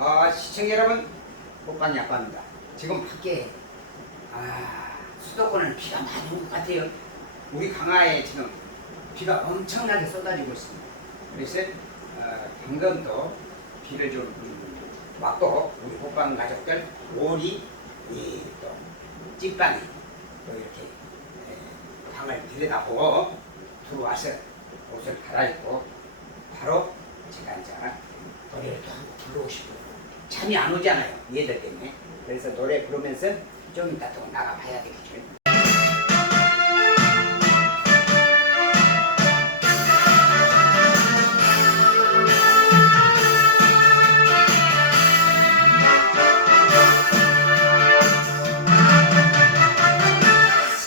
아, 시청자 여러분, 호빵이 아빠입니다. 지금 밖에 아, 수도권은 비가 많이 온 것 같아요. 우리 강화에 지금 비가 엄청나게 쏟아지고 있습니다. 그래서 어, 방금 또 비를 좀 음, 맞고 우리 호빵 가족들 오리 이, 또 찐빵이 또 이렇게 에, 방을 들여다보고 들어와서 옷을 갈아입고 바로 제가 이제 노래를 또 한곡 부르고 싶어요. 잠이 안 오잖아요. 얘들 때문에. 그래서 노래 부르면서 좀 이따 또 나가봐야 되겠죠.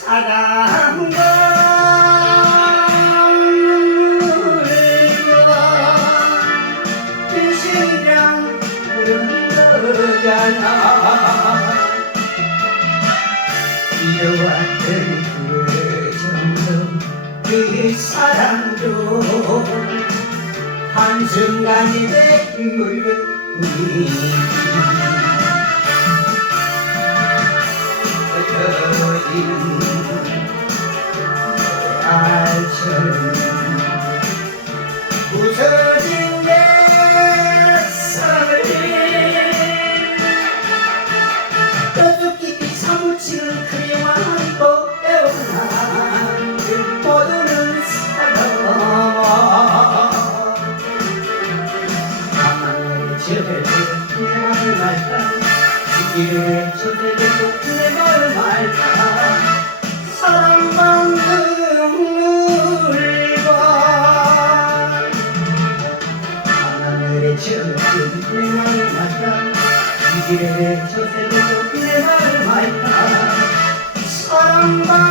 사랑 거잖아 이어왔던 그 정도 그 사랑도 한순간이 된 물건이 알처럼 사무치는 그리워한 꽃에오나 모두는 사랑 가만히 저대도 내 맘을 말까? 시기를 저대도 내 사랑만큼 울고 하늘에 젖은 내 맘을 말까 사랑만큼